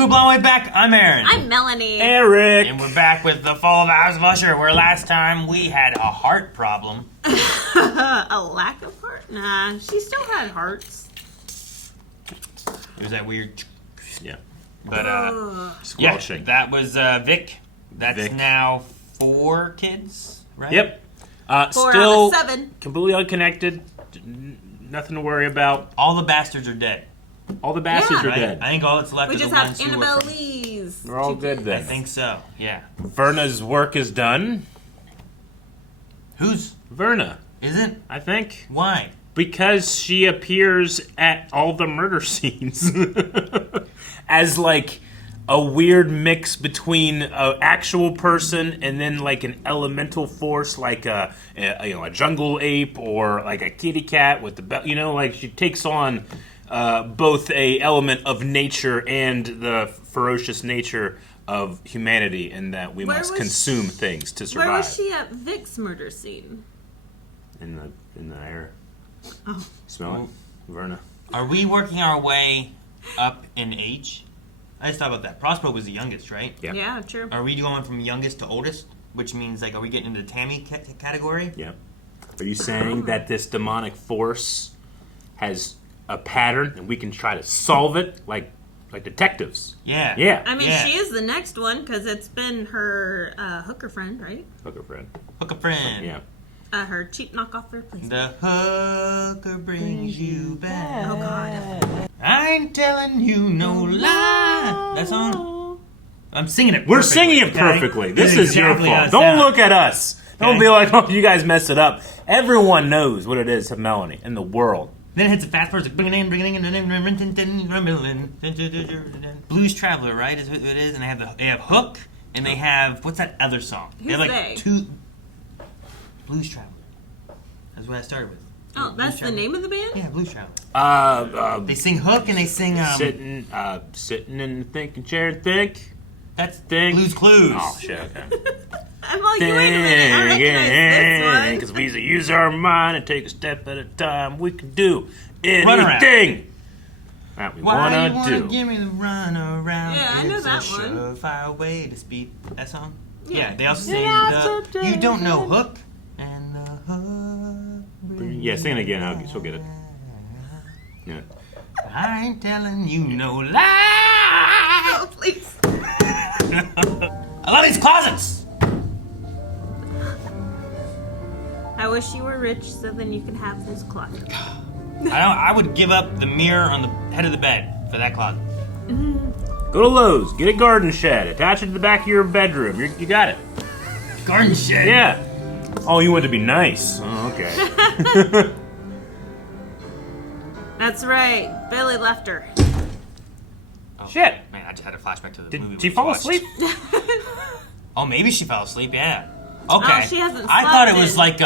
crew blown way back. I'm Aaron. I'm Melanie. Eric. And we're back with the Fall of the House of Usher, where last time we had a heart problem. A lack of heart? Nah, she still had hearts. It was that weird... Yeah. But, Squelching. that was Vic. That's Vic. now 4 kids, right? Yep. 4 Still out of 7. completely unconnected. Nothing to worry about. All the bastards are dead. All the bastards are Right? dead. I think all that's left We are just the have ones who Annabelle were... Lee's. We're all good I then. think so, yeah. Verna's work is done. Who's? Verna, Isn't? I think. Why? Because she appears at all the murder scenes as like a weird mix between an actual person and then like an elemental force, like a jungle ape or like a kitty cat with the belt. Like she takes on both a element of nature and the ferocious nature of humanity, in that we must consume things to survive. Where was she at Vic's murder scene? In the air. Oh. Smell it, Verna. Are we working our way up in age? I just thought about that. Prospero was the youngest, right? Yeah. Yeah, true. Are we going from youngest to oldest? Which means, like, are we getting into the Tammy category? Yeah. Are you saying that this demonic force has a pattern and we can try to solve it like detectives? Yeah. Yeah. I mean, Yeah. she is the next one because it's been her hooker friend, right? Hooker friend. Hook a friend. Yeah. Her cheap knockoff replacement. The hooker brings you back. Oh, God. I ain't telling you no lie. That song? I'm singing it perfectly. We're singing it perfectly. Okay? This is exactly your how fault. it Don't sounds. look at us. Don't Okay. be like, oh, you guys messed it up. Everyone knows what it is to Melanie in the world. Then it hits a fast verse. Blues Traveler, right? Is what it is. And they have Hook, and they have, what's that other song? They have Who's like they? 2 Blues Traveler. That's what I started with. Oh, that's the name of the band? Yeah, Blues Traveler. They sing Hook and they sing Sitting in the thinking chair, think. that's Think. Blues Clues. Oh shit. Okay. I'm like, wait a minute. I recognize Because we use our mind and take a step at a time. We can do Run around. anything that we Why you wanna wanna do. give me the run around? Yeah, I know It's that a one. surefire way to speed. That song? Yeah. They also sing the You Don't Know Hook and the Hook. Yeah, sing it again. She'll get it. Yeah. I ain't telling you no lie. this one. Oh, please. I love these closets. I wish you were rich so then you could have this closet. I would give up the mirror on the head of the bed for that closet. Go to Lowe's, get a garden shed, attach it to the back of your bedroom. You got it. Garden shed. Yeah. Oh, you want to be nice. Oh, okay. That's right. Billy left her. Oh, Shit. Man, I just had a flashback to the movie. Did she we fall watched. asleep? Oh, maybe she fell asleep. Yeah. Okay. Oh, she hasn't I thought it slept was in- like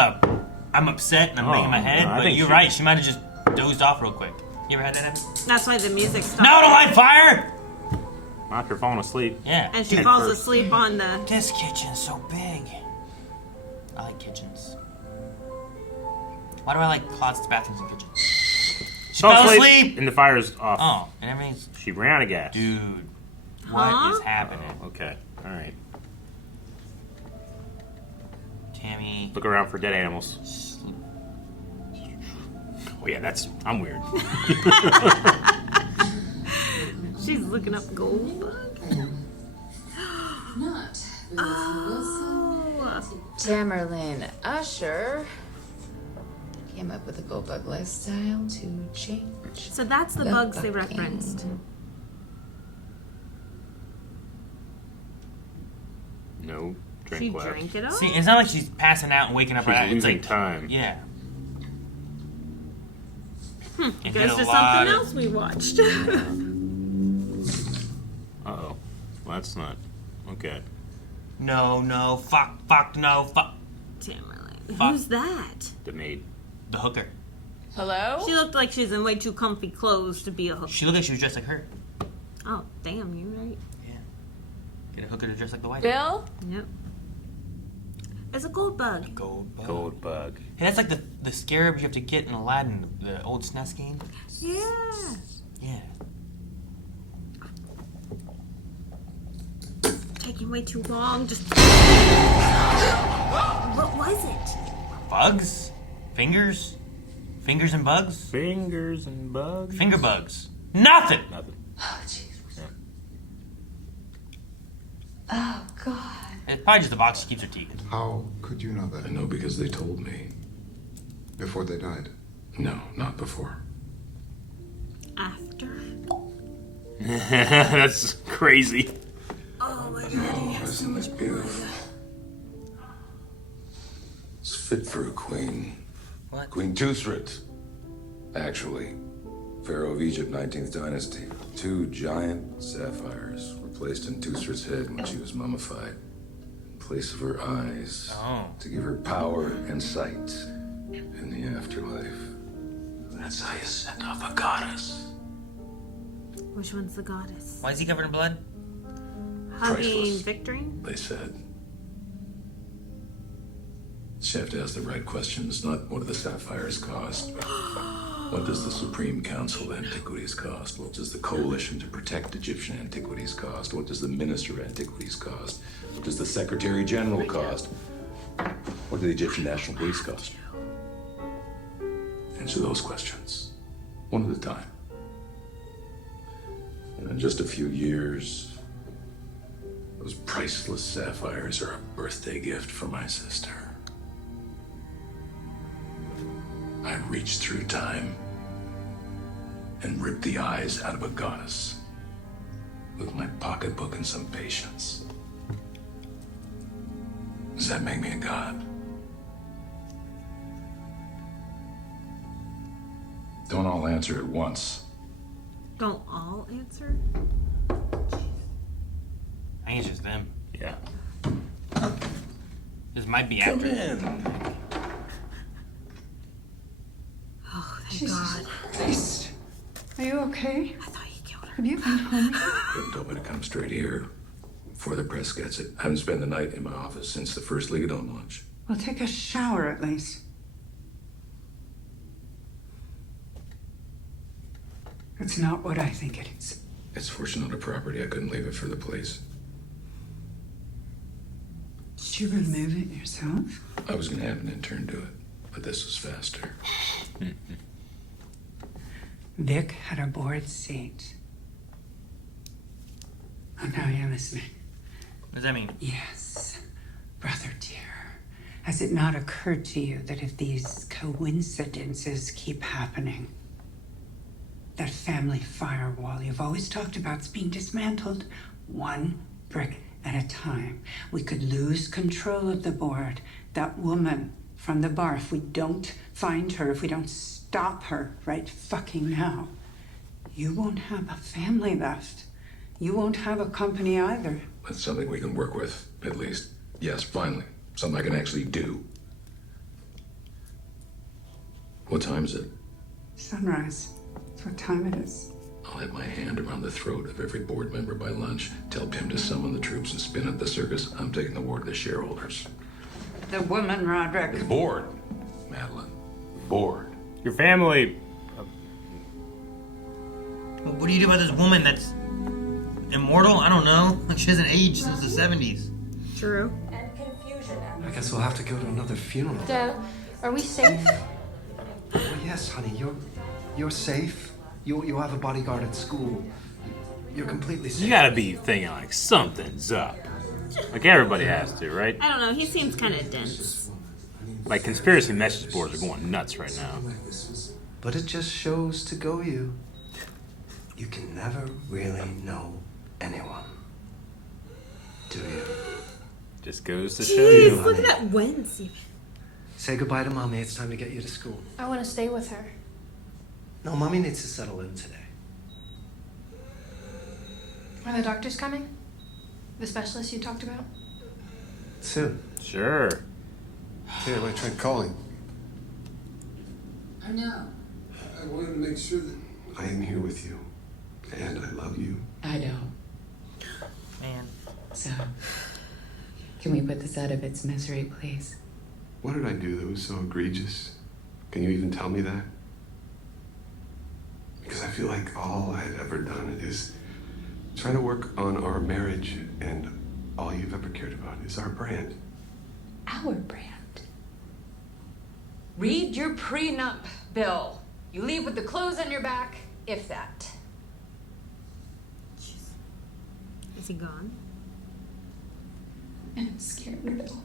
I'm upset and I'm banging my head, no, I but think you're she- right. She might have just dozed off real quick. You ever had that happen? That's why the music stopped. No, don't light fire! After falling asleep. Yeah. And she Head falls first. asleep on the... This kitchen's so big. I like kitchens. Why do I like closets, bathrooms, and kitchens? She fell asleep! And the fire's off. Oh, and everything's... She ran out of gas. Dude. What is Huh? happening? Oh, okay. All right. Tammy... Look around for dead animals. Oh yeah, I'm weird. She's looking up Goldbug. Not Oh. Tamerlane Usher came up with a Goldbug lifestyle to change. So that's the bugs they referenced. No. She Drink left. drank it all? See, it's not like she's passing out and waking up She's right now. It's losing like... time. Yeah. It did goes a to lot something of- else we watched. Uh-oh. Well, that's not... Okay. No, no, fuck, no, fuck. Tamerlane. Fuck. Who's that? The maid. The hooker. Hello? She looked like she's in way too comfy clothes to be a hooker. She looked like she was dressed like her. Oh, damn, you're right. Yeah. Get a hooker to dress like the white. Bill? Yep. It's a Goldbug. Goldbug. Goldbug. Hey, that's like the scarab you have to get in Aladdin, the old SNES game. Yeah. Yeah. taking way too long. Just. What was it? Bugs? Fingers? Fingers and bugs? Fingers and bugs. Finger bugs. Nothing! Nothing. Oh, Jesus. Yeah. Oh, God. It's probably just the box she keeps her teeth. How could you know that? I know because they told me. Before they died? No, not before. After. That's crazy. Oh my God. Oh, isn't this beautiful? It's fit for a queen. What? Queen Tusrit. Actually, Pharaoh of Egypt, 19th dynasty. 2 giant sapphires were placed in Tusrit's head when she was mummified. In place of her eyes. Oh. To give her power and sight in the afterlife. That's how you send off a goddess. Which one's the goddess? Why is he covered in blood? Hugging Priceless. Victorine? They said. You have to ask the right questions, not what do the sapphires cost, but what does the Supreme Council of Antiquities cost? What does the Coalition to Protect Egyptian Antiquities cost? What does the Minister of Antiquities cost? What does the Secretary General cost? What do the Egyptian National Police cost? Answer those questions, one at a time. And in just a few years, those priceless sapphires are a birthday gift for my sister. I reached through time and ripped the eyes out of a goddess with my pocketbook and some patience. Does that make me a god? Don't all answer at once. Don't all answer? I think it's just them. Yeah. This might be after. Oh, thank Jesus God. Christ. Are you okay? I thought you killed her. Have you been home? They told me to come straight here before the press gets it. I haven't spent the night in my office since the first League of Dome launch. Well, take a shower at least. It's not what I think it is. It's fortunate property. I couldn't leave it for the police. Did you remove it yourself? I was gonna have an intern do it, but this was faster. Vic had a board seat. Oh, now you're listening. What does that mean? Yes, brother dear. Has it not occurred to you that if these coincidences keep happening, that family firewall you've always talked about is being dismantled one brick at a time? We could lose control of the board. That woman from the bar, if we don't find her, if we don't stop her right fucking now, you won't have a family left. You won't have a company either. That's something we can work with, at least. Yes, finally. Something I can actually do. What time is it? Sunrise. That's what time it is. I'll have my hand around the throat of every board member by lunch. Tell Pim to summon the troops and spin up the circus. I'm taking the war to the shareholders. The woman, Roderick. The board, Madeline. The board. Your family. Well, what do you do about this woman that's immortal? I don't know. She hasn't aged since the 70s. True. I guess we'll have to go to another funeral. Dad, are we safe? Oh, yes, honey, you're safe. You'll have a bodyguard at school. You're completely safe. You gotta be thinking like something's up. Like everybody has to, right? I don't know. He seems kind of dense. Like conspiracy message boards are going nuts right now. But it just shows to go you. You can never really know anyone. Do you? Just goes to show Jeez, you. look at that wince. Say goodbye to Mommy. It's time to get you to school. I want to stay with her. No, Mommy needs to settle in today. Are the doctors coming? The specialist you talked about? Soon. Sure. Hey, I tried calling. I know. I wanted to make sure that I am here with you. And I love you. I know. Man. So, can we put this out of its misery, please? What did I do that was so egregious? Can you even tell me that? Because I feel like all I had ever done is try to work on our marriage, and all you've ever cared about is our brand. Our brand. Read your prenup, Bill. You leave with the clothes on your back, if that. Is he gone? And I'm scared, Bill.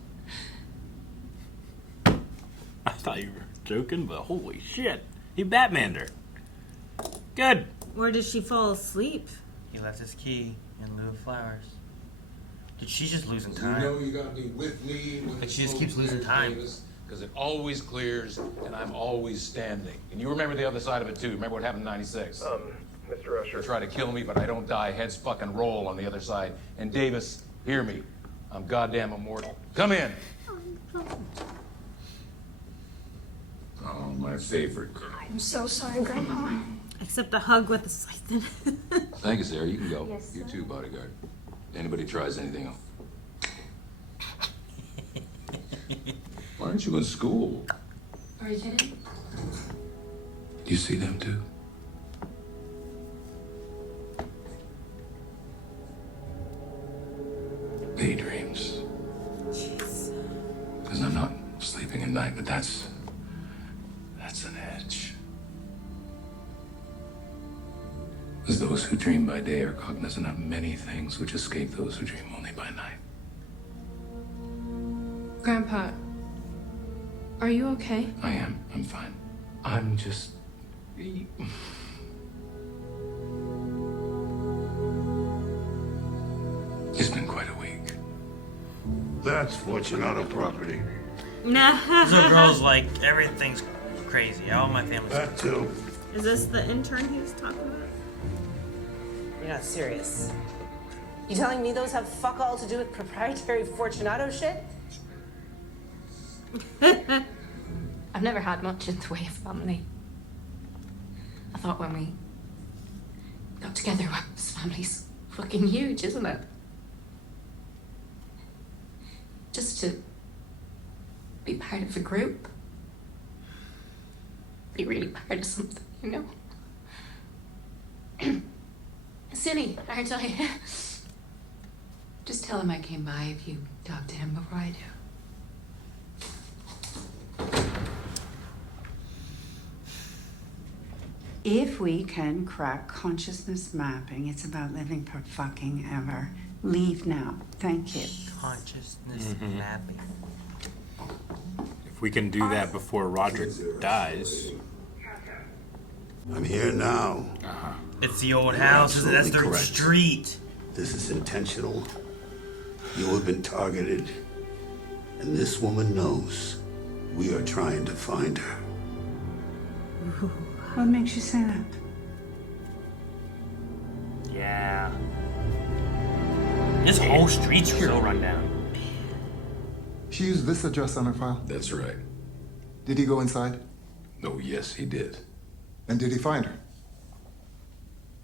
I thought you were joking, but holy shit. He Batmaned her. Good. Or did she fall asleep? He left his key in lieu of flowers. Dude, she's just losing You time. know you gotta be with me when Like, she just keeps losing time. Because it always clears, and I'm always standing. And you remember the other side of it, too. Remember what happened in 96? Mr. Usher. They try to kill me, but I don't die. Heads fucking roll on the other side. And Davis, hear me. I'm goddamn immortal. Come in. Oh, my favorite girl. I'm so sorry, Grandpa. Except the hug with the siphon. Thank you, Sarah. You can go. Yes, You sir. too, bodyguard. Anybody tries anything else. Why aren't you in school? Are you kidding? You see them too? Daydreams. Jeez. Because I'm not sleeping at night, but that's an edge. Because those who dream by day are cognizant of many things which escape those who dream only by night. Grandpa, are you okay? I am. I'm fine. I'm just... It's been quite a week. That's fortune out of property. Nah. This little girl's like, everything's crazy. All my family's That too. Is this the intern he was talking about? You're not serious. You telling me those have fuck all to do with proprietary Fortunato shit? I've never had much in the way of family. I thought when we got together, well, this family's fucking huge, isn't it? Just to be part of a group. Be really part of something, you know? Silly, aren't I? Just tell him I came by if you talk to him before I do. If we can crack consciousness mapping, it's about living for fucking ever. Leave now. Thank you. consciousness mapping. If we can do that before Roderick dies. I'm here now. It's the old house. That's absolutely their correct. street. This is intentional. You have been targeted. And this woman knows we are trying to find her. What makes you say that? Yeah. This whole street's so run down. She used this address on her file. That's right. Did he go inside? Oh, yes, he did. And did he find her?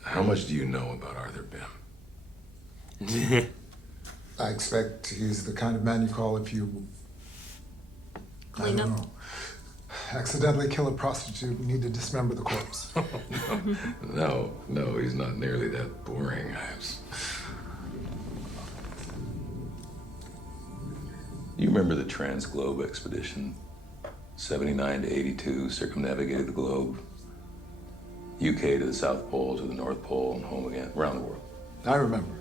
How much do you know about Arthur Bim? I expect he's the kind of man you call if you... I don't know. Accidentally kill a prostitute and need to dismember the corpse. No, he's not nearly that boring. You remember the Trans-Globe expedition? 79 to 82, circumnavigated the globe. UK to the South Pole, to the North Pole, and home again, around the world. I remember.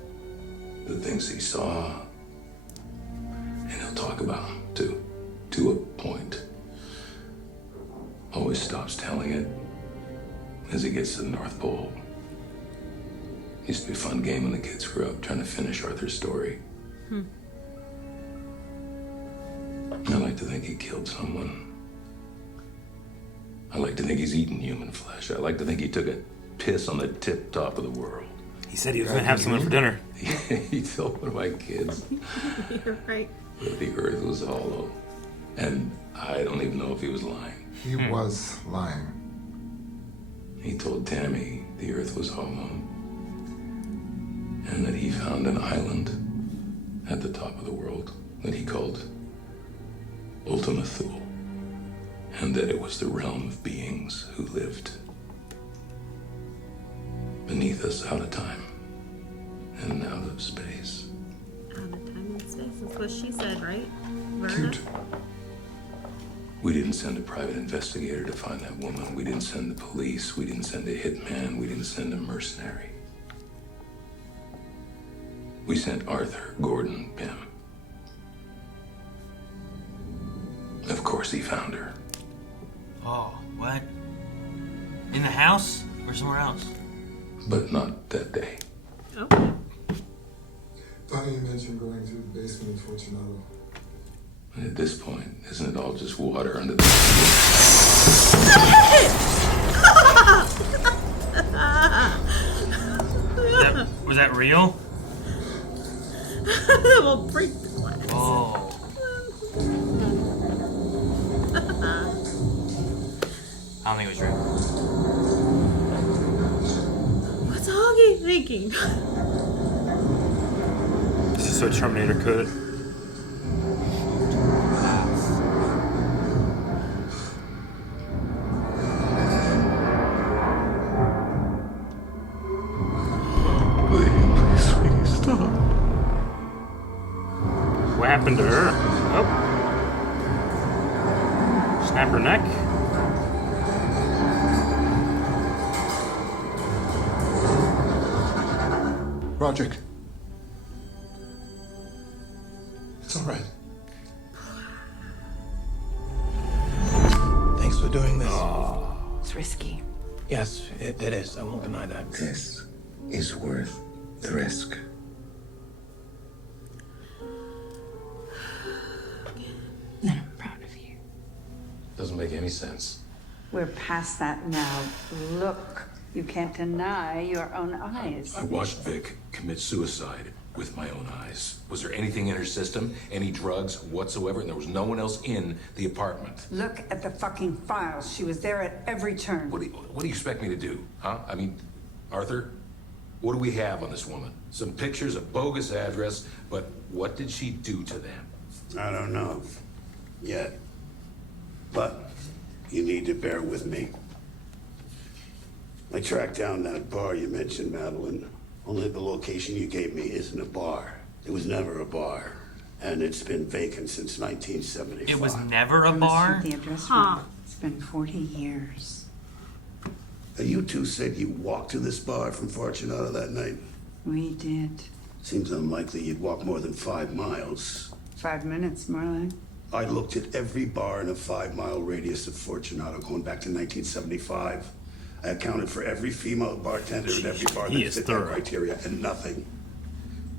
The things he saw, and he'll talk about them, too, to a point. Always stops telling it as he gets to the North Pole. Used to be a fun game when the kids grew up, trying to finish Arthur's story. I like to think he killed someone. I like to think he's eaten human flesh. I like to think he took a piss on the tip top of the world. He said he was going to have someone for dinner. He told one of my kids You're right. that the earth was hollow. And I don't even know if he was lying. He was lying. He told Tammy the earth was hollow. And that he found an island at the top of the world that he called Ultima Thule. And that it was the realm of beings who lived beneath us, out of time and out of space. Out of time and space. That's what she said, right? Verna? Cute. We didn't send a private investigator to find that woman. We didn't send the police. We didn't send a hitman. We didn't send a mercenary. We sent Arthur Gordon Pym. Of course he found her. Oh, what? In the house or somewhere else? But not that day. Okay. Funny you mentioned going to the basement of Fortunato. At this point, isn't it all just water under the... Was that real? We'll break the glass. Oh. I don't think it was real. What's Augie thinking? This is so Terminator could. Please, sweetie, stop. What happened to her? Oh. Snap her neck. Roderick. It's all right. Thanks for doing this. It's risky. Yes, it is. I won't deny that. This is worth the risk. And I'm proud of you. Doesn't make any sense. We're past that now. Look, you can't deny your own eyes. I watched Vic commit suicide with my own eyes. Was there anything in her system? Any drugs whatsoever? And there was no one else in the apartment. Look at the fucking files. She was there at every turn. What do you expect me to do? Huh? I mean, Arthur, what do we have on this woman? Some pictures, a bogus address, but what did she do to them? I don't know yet, but you need to bear with me. I tracked down that bar you mentioned, Madeline. Only the location you gave me isn't a bar. It was never a bar, and it's been vacant since 1975. It was never a bar? The address wrong. It's been 40 years. You two said you walked to this bar from Fortunato that night? We did. Seems unlikely you'd walk more than 5 miles. 5 minutes, more like. I looked at every bar in a 5-mile radius of Fortunato going back to 1975. I accounted for every female bartender in every bar that fit that criteria, and nothing.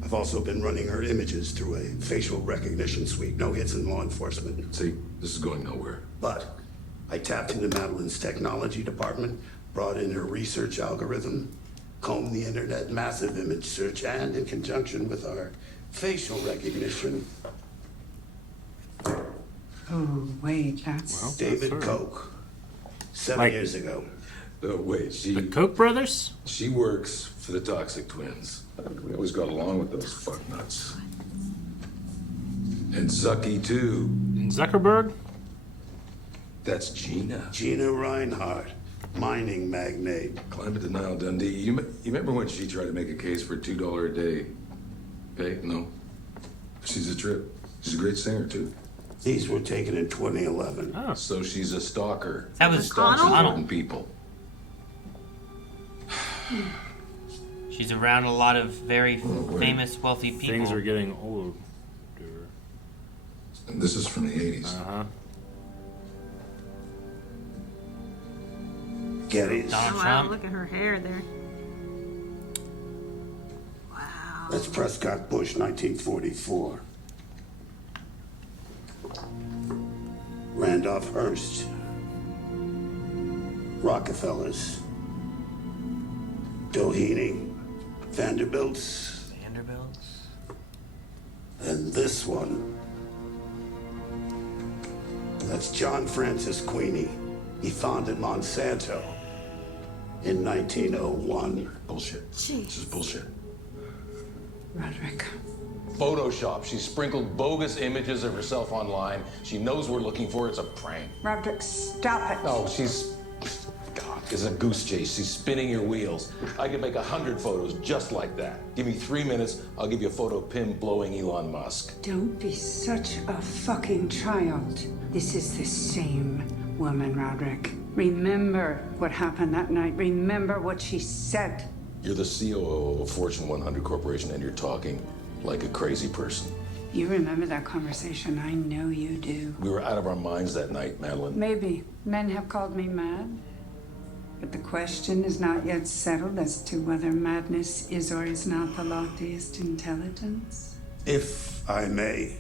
I've also been running her images through a facial recognition suite. No hits in law enforcement. See, this is going nowhere. But I tapped into Madeline's technology department, brought in her research algorithm, combed the internet, massive image search, and in conjunction with our facial recognition. Oh, wait, that's... David Koch. 7 years ago. Oh, wait, The Koch brothers? She works for the Toxic Twins. We always got along with those fucknuts. And Zucky, too. And Zuckerberg? That's Gina. Gina Reinhardt, mining magnate. Climate denial Dundee. You remember when she tried to make a case for $2 a day? Okay, no. She's a trip. She's a great singer, too. These were taken in 2011. Oh. So she's a stalker. That was stalks Connell? important people. She's around a lot of very famous, wealthy people. Things are getting older. And this is from the 80s. Uh-huh. Gettys. Oh, wow, look at her hair there. That's Prescott Bush, 1944. Randolph Hearst. Rockefellers. Doheny. Vanderbilts. Vanderbilts? And this one. That's John Francis Queenie. He founded Monsanto in 1901. Bullshit. Jeez. This is bullshit. Roderick. Photoshop. She sprinkled bogus images of herself online. She knows we're looking for it. It's a prank. Roderick, stop it. No, she's... God. is a goose chase. She's spinning your wheels. I could make 100 photos just like that. Give me 3 minutes, I'll give you a photo of Pim blowing Elon Musk. Don't be such a fucking child. This is the same woman, Roderick. Remember what happened that night. Remember what she said. You're the COO of a Fortune 100 corporation and you're talking like a crazy person. You remember that conversation. I know you do. We were out of our minds that night, Madeline. Maybe. Men have called me mad. But the question is not yet settled as to whether madness is or is not the loftiest intelligence. If I may,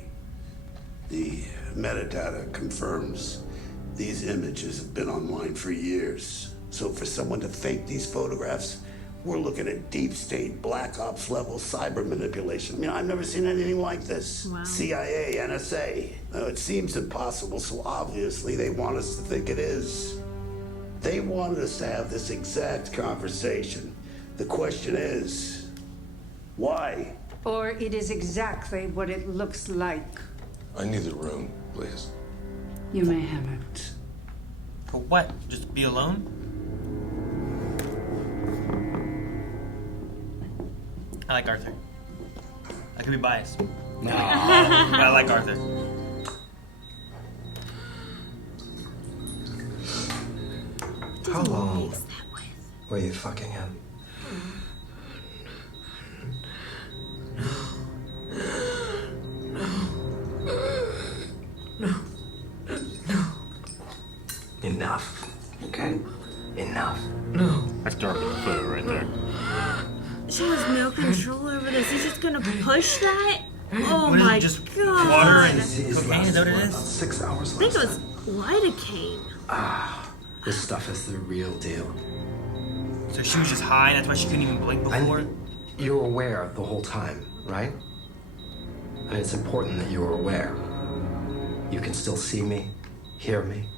the metadata confirms these images have been online for years. So for someone to fake these photographs, we're looking at deep state, black ops level cyber manipulation. I mean, I've never seen anything like this. Wow. CIA, NSA. It seems impossible, so obviously they want us to think it is. They wanted us to have this exact conversation. The question is, why? Or it is exactly what it looks like. I need the room, please. You may have it. For what? Just be alone? I like Arthur. I could be biased. No. But I like Arthur. How long were you fucking him? Enough. Okay? Enough. No. That's dark photo right there. She has no control over this. He's just gonna push that? Oh What is my it, just god. water and cocaine? Is that what it is? 6 hours I think it last was lidocaine. This stuff is the real deal. So she was just high, that's why she couldn't even blink before? You're aware the whole time, right? And it's important that you're aware. You can still see me, hear me.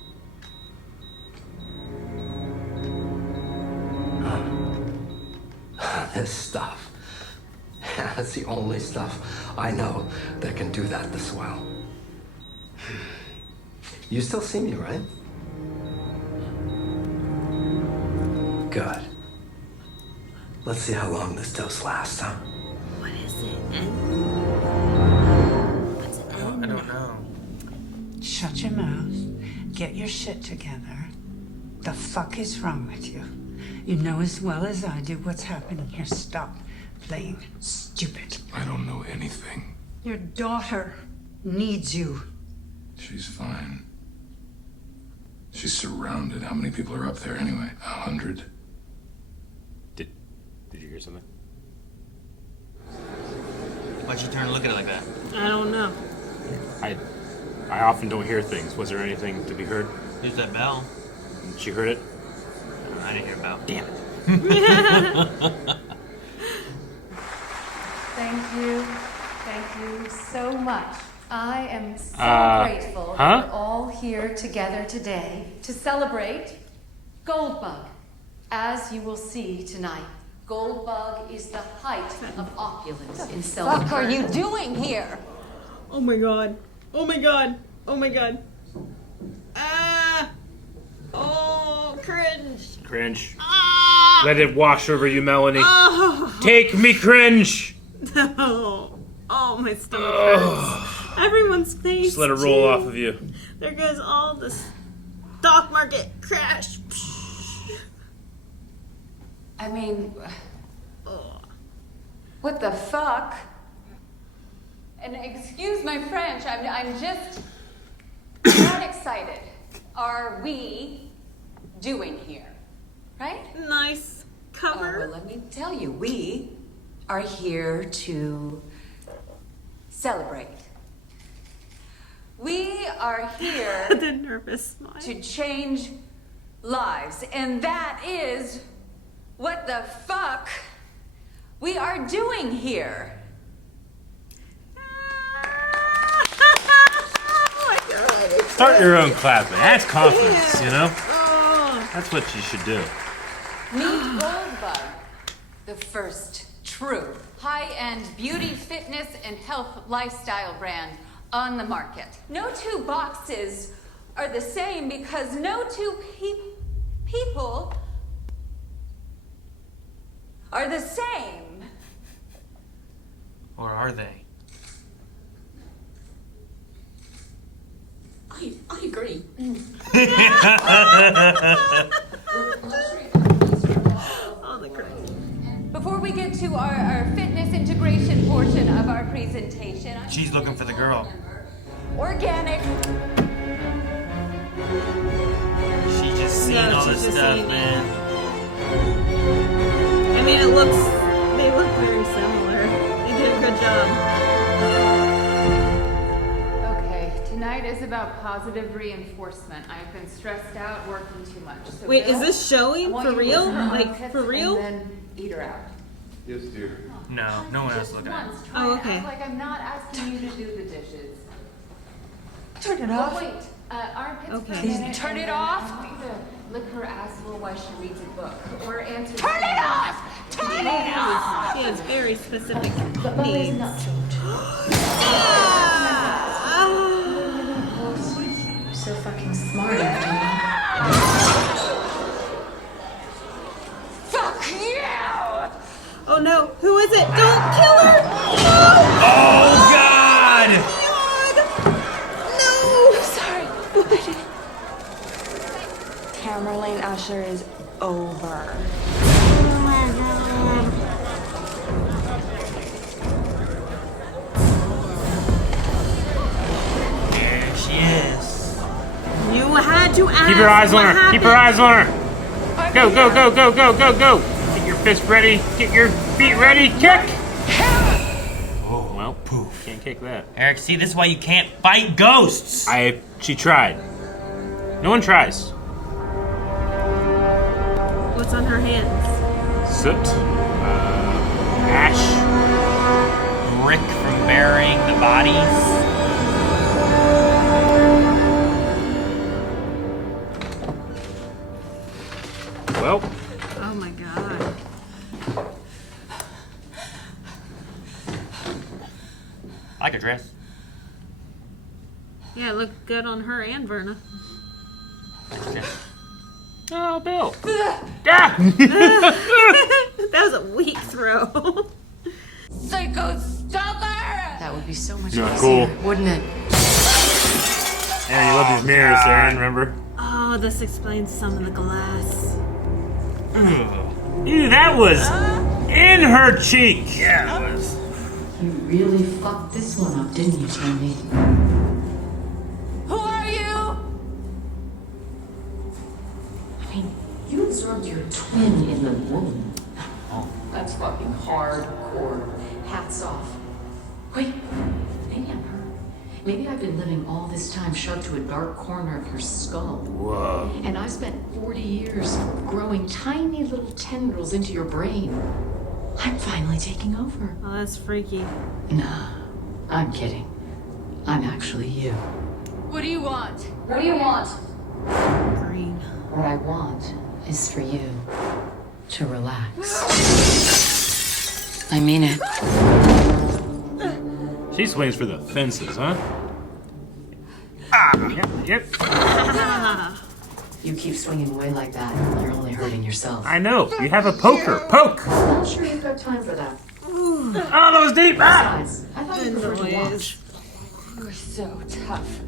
This stuff. That's the only stuff I know that can do that this well. You still see me, right? Good. Let's see how long this dose lasts, huh? What is it? What's it? I don't know. Shut your mouth. Get your shit together. The fuck is wrong with you? You know as well as I do what's happening here. Stop playing stupid. I don't know anything. Your daughter needs you. She's fine. She's surrounded. How many people are up there anyway? 100? Did you hear something? Why'd you turn and look at it like that? I don't know. I often don't hear things. Was there anything to be heard? There's that bell. She heard it? I didn't hear a bell. Damn it. Thank you. Thank you so much. I am so grateful that we're all here together today to celebrate Goldbug. As you will see tonight, Goldbug is the height of opulence in Silver. What are you doing here? Oh my god. Oh my god. Oh my god. Ah! Oh, cringe. Cringe. Ah! Let it wash over you, Melanie. Oh. Take me, cringe! No. Oh, my stomach hurts. Everyone's face. Just let it roll off of you. There goes all the stock market crash. I mean, what the fuck? And excuse my French, I'm just not excited. Are we doing here? Right? Nice cover. Well, let me tell you, we are here to celebrate. We are here The nervous smile. to change lives, and that is what the fuck we are doing here. Start your own clapping. That's confidence, you know? Oh. That's what you should do. Meet Goldbug, the first true high-end beauty, fitness, and health lifestyle brand on the market. No two boxes are the same because no two people are the same. Or are they? I agree. Oh, the crap. Before we get to our fitness integration portion of our presentation, She's looking for the girl. organic. She just seen all this stuff, man. I mean, they look very similar. They did a good job. Okay, tonight is about positive reinforcement. I've been stressed out, working too much. So Wait, Bill, is this showing I want for you to real? listen to my Like, tips for real? And then eat her out. Yes, dear. No, no one else looking at it. Once, try Oh, and okay. act like I'm not asking you to do the dishes. Turn it Oh, off. wait, armpits Okay. for a Please minute, turn and it then off. I want you to lick her asshole while she reads a book. Or answer. Turn it off! Turn it off! She has very specific But Mum is needs. not choked. You're so fucking smart, after Fuck you! Oh no, who is it? Don't kill her! No! Oh, God! No! Sorry. Tamerlane Usher is over. There she is. You had to ask. Keep your eyes on what her. Keep your happened. eyes on her. Go, go, go, go, go, go, go. Get your fist ready. Get your feet ready. Kick. Oh, well, poof. Can't kick that. Eric, see, this is why you can't fight ghosts. She tried. No one tries. What's on her hands? Soot. Ash. Brick from burying the bodies. Well. Oh my god. I like her dress. Yeah, it looked good on her and Verna. Oh, Bill. That was a weak throw. Psycho stalker! That would be so much Not easier, cool. wouldn't it? Aaron, you love these mirrors, Aaron, remember? Oh, this explains some of the glass. Ew, that was in her cheek. Yeah, it was. You really fucked this one up, didn't you, Tony? Who are you? I mean, you absorbed your twin in the womb. Oh. That's fucking hardcore. Hats off. Wait, maybe I'm hurt. Maybe I've been living all this time shoved to a dark corner of your skull. Whoa. And I've spent 40 years growing tiny little tendrils into your brain. I'm finally taking over. Oh, that's freaky. Nah, I'm kidding. I'm actually you. What do you want? What do you want? Green. What I want is for you to relax. I mean it. She swings for the fences, huh? Yep. You keep swinging away like that, you're only hurting yourself. I know. You have a poker. Poke. I'm not sure you've got time for that. Oh, that was deep. Ah! Besides, I thought you preferred to watch. You're so tough.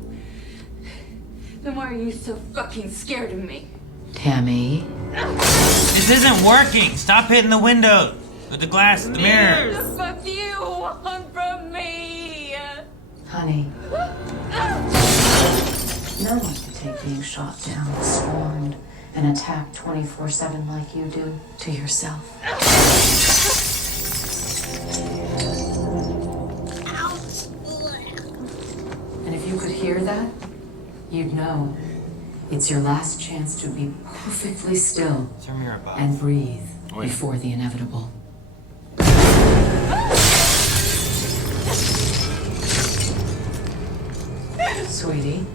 Then why are you so fucking scared of me? Tammy. This isn't working. Stop hitting the window with the glass, the mirror. The fuck do you want from me? Honey. No one can take being shot down, scorned, and attacked 24/7 like you do to yourself. And if you could hear that, you'd know it's your last chance to be perfectly still Is there a mirror above? and breathe before the inevitable. Sweetie,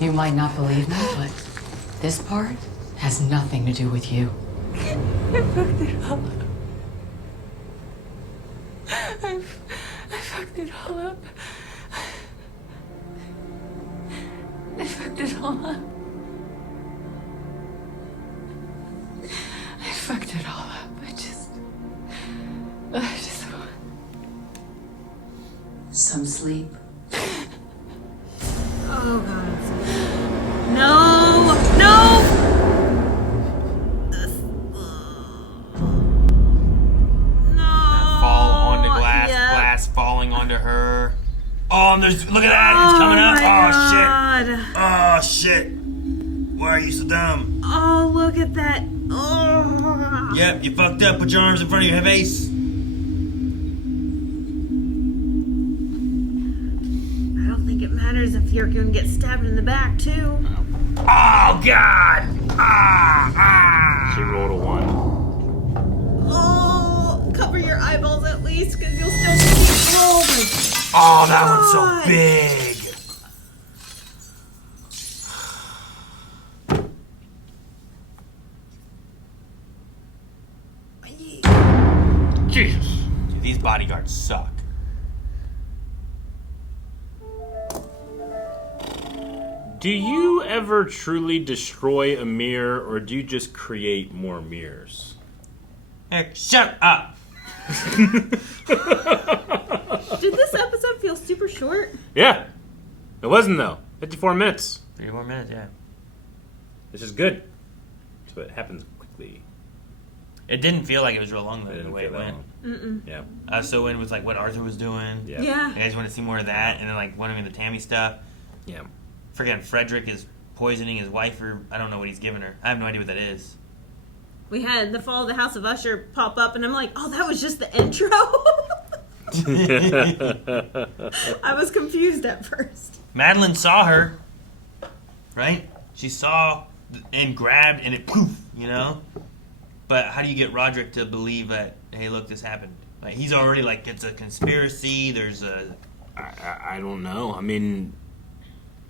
you might not believe me, but this part has nothing to do with you. I fucked it all up. I fucked it all up. I fucked it all up. I fucked fucked it all up. I just want some sleep. Oh god. No! No! Fall onto glass, glass falling onto her. Oh, and there's, look at that, it's coming up. Oh shit. Oh shit. Why are you so dumb? Oh, look at that. Oh. Yep, you fucked up. Put your arms in front of your face. I don't think it matters if you're gonna get stabbed in the back, too. Oh, God! Ah! She rolled a 1. Oh, cover your eyeballs at least, because you'll still keep rolling. Oh, that one's so big. Jesus. Dude, these bodyguards suck. Do you ever truly destroy a mirror, or do you just create more mirrors? Hey, shut up! Did this episode feel super short? Yeah. It wasn't, though. 54 minutes. 34 minutes, yeah. This is good. So it happens quickly. It didn't feel like it was real long, though, the way it went. Mm-mm. Yeah. So it was like what Arthur was doing. Yeah. Yeah. You guys want to see more of that? And then like wondering the Tammy stuff. Yeah. Freaking Frederick is poisoning his wife, or I don't know what he's giving her. I have no idea what that is. We had the Fall of the House of Usher pop up, and I'm like, oh, that was just the intro? I was confused at first. Madeline saw her, right? She saw and grabbed, and it poof, you know? But how do you get Roderick to believe that, hey, look, this happened? Like, he's already like, it's a conspiracy, there's a... I don't know. I mean...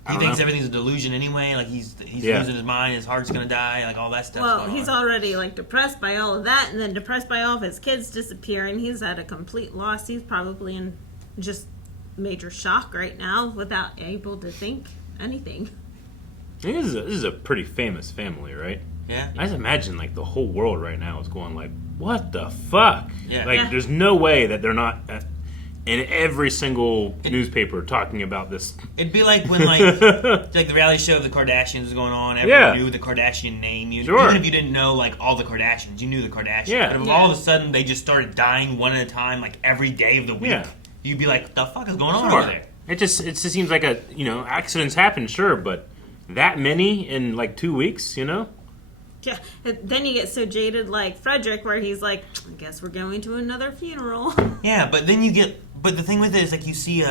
He thinks everything's a delusion anyway. Like he's losing his mind. His heart's gonna die. Like all that stuff. Well, he's already like depressed by all of that, and then depressed by all of his kids disappearing. He's at a complete loss. He's probably in just major shock right now, without able to think anything. This is a pretty famous family, right? Yeah. I just imagine like the whole world right now is going like, what the fuck? Yeah. Like there's no way that they're not in every single newspaper talking about this. It'd be like when like the reality show of the Kardashians was going on. Everyone knew the Kardashian name. Even if you didn't know like all the Kardashians, you knew the Kardashians. Yeah. But if all of a sudden they just started dying one at a time, like every day of the week, you'd be like, "The fuck is going on over there?" It just seems like accidents happen, sure, but that many in like 2 weeks, you know? Yeah. Then you get so jaded like Frederick, where he's like, I guess we're going to another funeral. Yeah, but then you get. But the thing with it is, like, you see,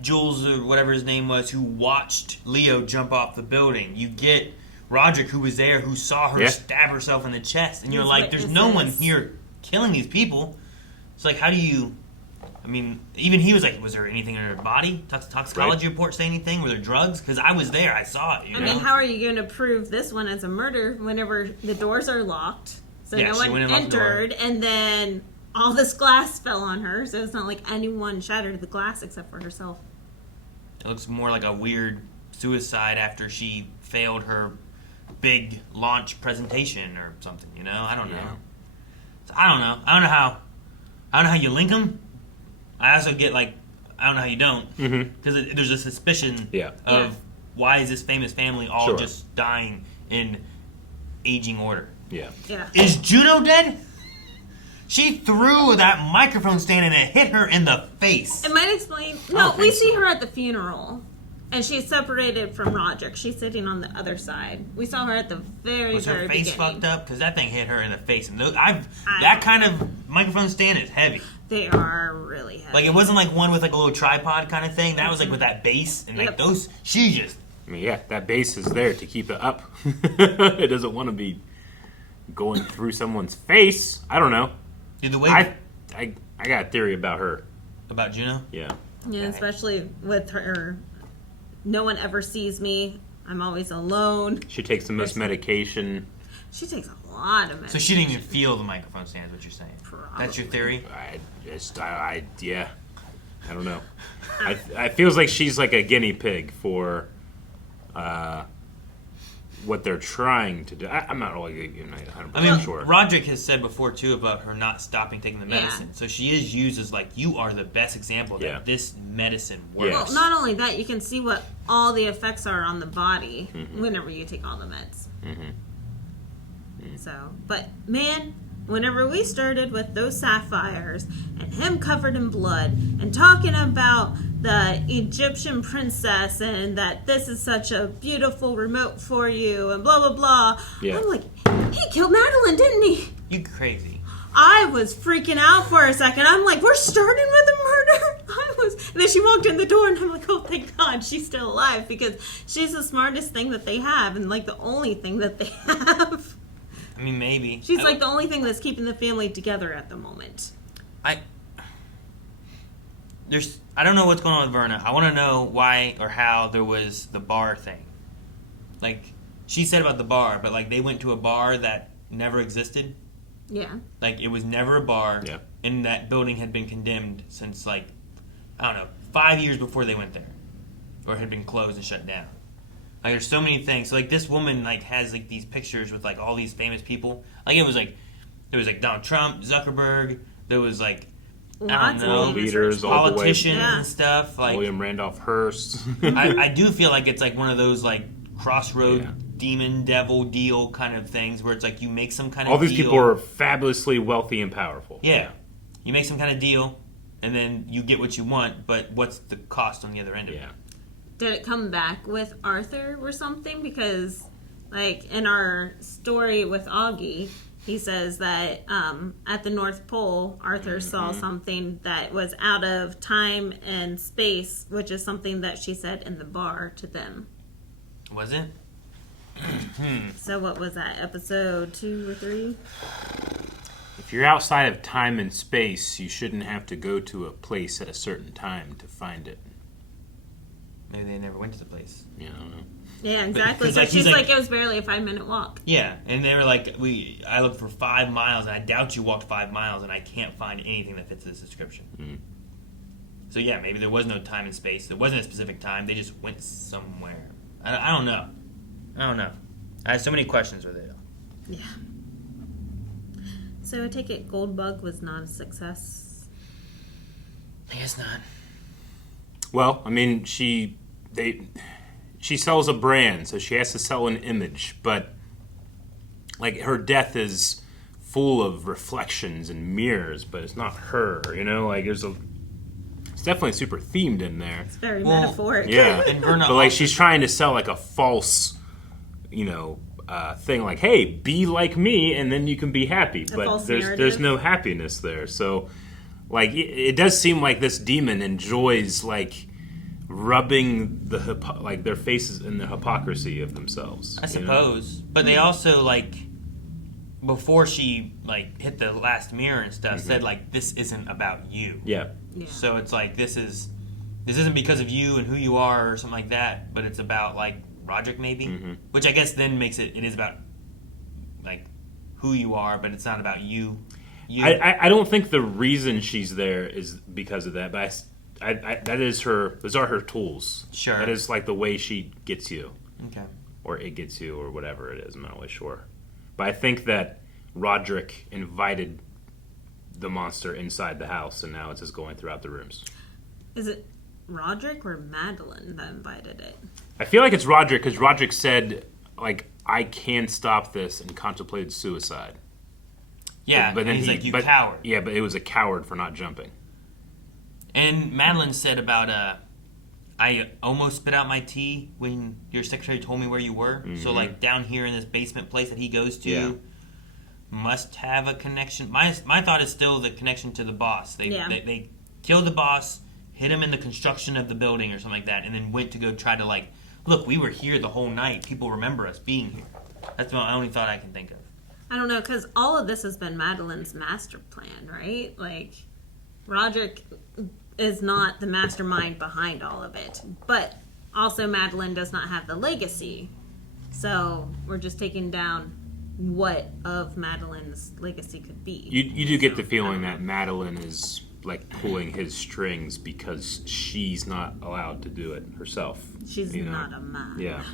Jules or whatever his name was, who watched Leo jump off the building. You get Roderick, who was there, who saw her stab herself in the chest, and you're like, there's no one here killing these people. It's like, how do you? I mean, even he was like, was there anything in her body? Toxicology report say anything? Were there drugs? Because I was there, I saw it. I mean, how are you going to prove this one as a murder whenever the doors are locked, so no one entered, and then all this glass fell on her, so it's not like anyone shattered the glass except for herself. It looks more like a weird suicide after she failed her big launch presentation or something, you know? I don't know. So I don't know. I don't know how you link them. I also get like, I don't know how you don't. Because there's a suspicion of why is this famous family all just dying in aging order? Yeah. Is Juno dead? She threw that microphone stand and it hit her in the face. It might explain. No, we see her at the funeral, and she's separated from Roderick. She's sitting on the other side. We saw her at the very, Was very her face beginning. fucked up? Because that thing hit her in the face. And that kind of microphone stand is heavy. They are really heavy. Like, it wasn't like one with like a little tripod kind of thing. That was like with that bass and like those. She just. I mean, yeah, that bass is there to keep it up. It doesn't want to be going through someone's face. I don't know. Dude, the way I got a theory about her. About Juno? Yeah. Yeah, especially with her. No one ever sees me. I'm always alone. She takes the most medication. She takes a lot of medication. So she didn't even feel the microphone stand, is what you're saying. That's your theory? Yeah. I don't know. I feels like she's like a guinea pig for what they're trying to do. I'm not really 100% sure. Roderick has said before too about her not stopping taking the medicine. So she is used as like, you are the best example that this medicine works. Well, not only that, you can see what all the effects are on the body whenever you take all the meds. So, but man, whenever we started with those sapphires and him covered in blood and talking about the Egyptian princess and that this is such a beautiful remote for you and blah, blah, blah. Yeah. I'm like, he killed Madeline, didn't he? You crazy. I was freaking out for a second. I'm like, we're starting with a murder? And then she walked in the door and I'm like, oh, thank God she's still alive because she's the smartest thing that they have and like the only thing that they have. I mean, maybe. She's like the only thing that's keeping the family together at the moment. I don't know what's going on with Verna. I want to know why or how there was the bar thing. Like, she said about the bar, but like they went to a bar that never existed. Yeah. Like, it was never a bar. Yeah. And that building had been condemned since, like, I don't know, 5 years before they went there. Or had been closed and shut down. Like, there's so many things. So, like, this woman, like, has, like, these pictures with, like, all these famous people. Like, it was, like, there was, like, Donald Trump, Zuckerberg. There was, like, I don't know, leaders, politicians all the way, and stuff. Like William Randolph Hearst. I do feel like it's, like, one of those, like, crossroad demon devil deal kind of things where it's, like, you make some kind of all these deal. people are fabulously wealthy and powerful. Yeah. You make some kind of deal, and then you get what you want, but what's the cost on the other end of it? Did it come back with Arthur or something? Because, like, in our story with Augie, he says that at the North Pole, Arthur saw something that was out of time and space, which is something that she said in the bar to them. Was it? So what was that, episode 2 or 3? If you're outside of time and space, you shouldn't have to go to a place at a certain time to find it. Maybe they never went to the place. Yeah, I don't know. Yeah, exactly. But, so like, she's he's like, it was barely a 5-minute walk. Yeah, and they were like, I looked for 5 miles, and I doubt you walked 5 miles, and I can't find anything that fits this description. Mm-hmm. So yeah, maybe there was no time and space. There wasn't a specific time. They just went somewhere. I don't know. I don't know. I have so many questions with it. Yeah. So I take it Goldbug was not a success? I guess not. Well, I mean, she sells a brand, so she has to sell an image, but like her death is full of reflections and mirrors, but it's not her, you know? Like it's definitely super themed in there. It's very metaphoric. Yeah. And Verna but like she's trying to sell like a false, you know, thing like, hey, be like me and then you can be happy. But there's no happiness there. So like it does seem like this demon enjoys like rubbing their faces in the hypocrisy of themselves. I suppose. But they also like before she like hit the last mirror and stuff said like this isn't about you. Yeah. So it's like this isn't because of you and who you are or something like that, but it's about like Roderick maybe, which I guess then makes it is about like who you are, but it's not about you. I don't think the reason she's there is because of that, but those are her tools. Sure. That is like the way she gets you. Okay. Or it gets you, or whatever it is. I'm not really sure. But I think that Roderick invited the monster inside the house, and now it's just going throughout the rooms. Is it Roderick or Madeline that invited it? I feel like it's Roderick, because Roderick said, like, I can stop this, and contemplated suicide. Yeah, but then he's like, you coward. Yeah, but it was a coward for not jumping. And Madeline said about, I almost spit out my tea when your secretary told me where you were. So, like, down here in this basement place that he goes to must have a connection. My thought is still the connection to the boss. They killed the boss, hit him in the construction of the building or something like that, and then went to go try to, like, look, we were here the whole night. People remember us being here. That's the only thought I can think of. I don't know, because all of this has been Madeline's master plan, right? Like, Roderick is not the mastermind behind all of it. But also Madeline does not have the legacy. So we're just taking down what of Madeline's legacy could be. You do get the feeling that Madeline is like pulling his strings because she's not allowed to do it herself. She's not a man. Yeah.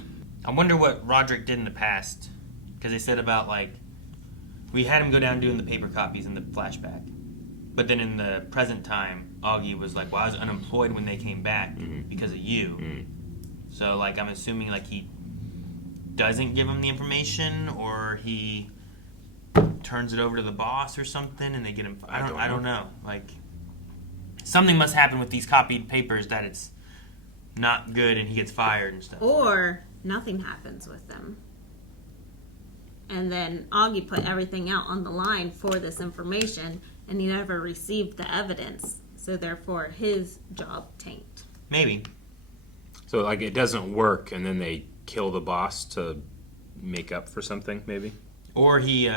I wonder what Roderick did in the past. Because they said about, like, we had him go down doing the paper copies in the flashback. But then in the present time, Augie was like, well, I was unemployed when they came back because of you. So, like, I'm assuming, like, he doesn't give him the information, or he turns it over to the boss or something, and they get him... I don't know. Like, something must happen with these copied papers that it's not good and he gets fired and stuff. Or nothing happens with them. And then Augie put everything out on the line for this information, and he never received the evidence. So therefore, his job tanked. Maybe. So, like, it doesn't work, and then they kill the boss to make up for something, maybe? Or he...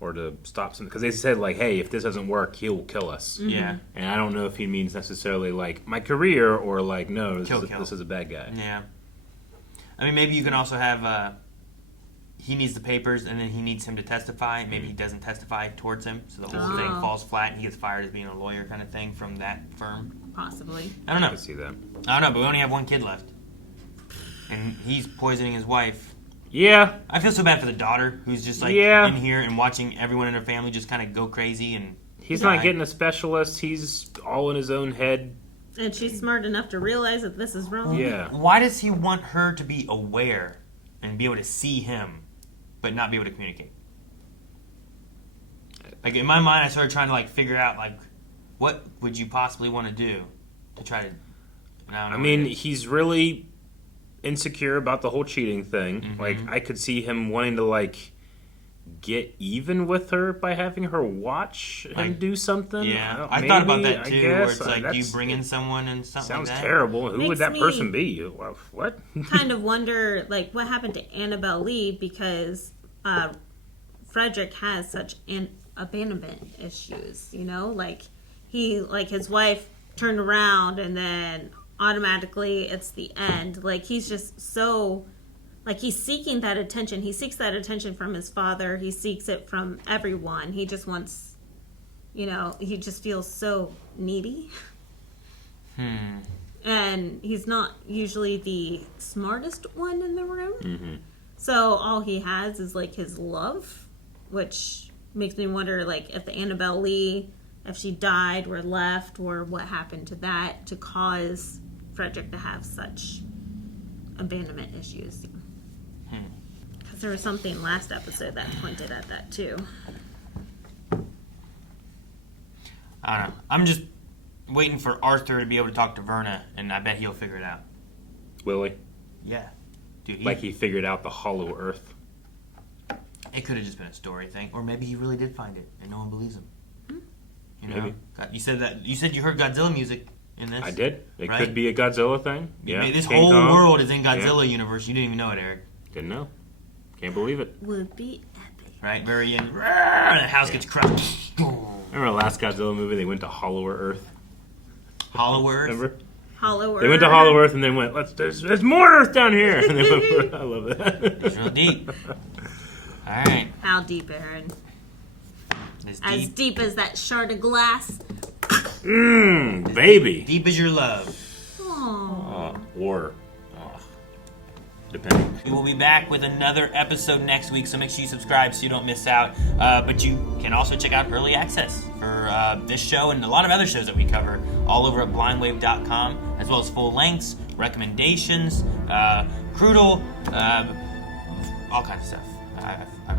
or to stop something. Because they said, like, hey, if this doesn't work, he'll kill us. Mm-hmm. Yeah. And I don't know if he means necessarily, like, my career, or, like, no, this is a bad guy. Yeah. I mean, maybe you can also have... he needs the papers, and then he needs him to testify. Maybe he doesn't testify towards him, so the whole thing falls flat, and he gets fired as being a lawyer kind of thing from that firm. Possibly. I don't know. I can see that. I don't know, but we only have one kid left. And he's poisoning his wife. Yeah. I feel so bad for the daughter, who's just, like, in here and watching everyone in her family just kind of go crazy. And he's not getting a specialist. He's all in his own head. And she's smart enough to realize that this is wrong. Yeah. Why does he want her to be aware and be able to see him, but not be able to communicate? Like, in my mind, I started trying to, like, figure out, like, what would you possibly want to do to try to... I mean, he's really insecure about the whole cheating thing. Mm-hmm. Like, I could see him wanting to, like, get even with her by having her watch him do something. Yeah, I thought about that too, where it's like you bring in someone and something like that. Sounds terrible. Who would that person be? What? Kind of wonder, like, what happened to Annabelle Lee, because Frederick has such abandonment issues, you know? Like, his wife turned around and then automatically it's the end. Like, he's just so... Like, he's seeking that attention. He seeks that attention from his father. He seeks it from everyone. He just wants, you know, he just feels so needy. And he's not usually the smartest one in the room. Mm-hmm. So all he has is, like, his love, which makes me wonder, like, if the Annabelle Lee, if she died or left, or what happened to that to cause Frederick to have such abandonment issues. Because there was something last episode that pointed at that too. I don't know. I'm just waiting for Arthur to be able to talk to Verna, and I bet he'll figure it out. Will he? Yeah. Dude, like he figured out the Hollow Earth. It could have just been a story thing, or maybe he really did find it, and no one believes him. You know? Maybe. God, you said you heard Godzilla music in this. I did. It right? could be a Godzilla thing. Yeah. This King whole Kong. world is in Godzilla universe. You didn't even know it, Eric. Didn't know. Can't believe it. Would be epic. Right? Very end. And the house gets crushed. Remember the last Godzilla movie? They went to Hollow Earth. Hollow Earth? Remember? Hollow Earth. They went to Hollow Earth and then went, there's more Earth down here. And they went, I love that. It's real deep. All right. How deep, Aaron? As deep as that shard of glass. Baby. Deep as your love. Aww. Or depending. We will be back with another episode next week, so make sure you subscribe so you don't miss out. But you can also check out early access for this show and a lot of other shows that we cover all over at blindwave.com, as well as full lengths, recommendations, Cruddle, all kinds of stuff. I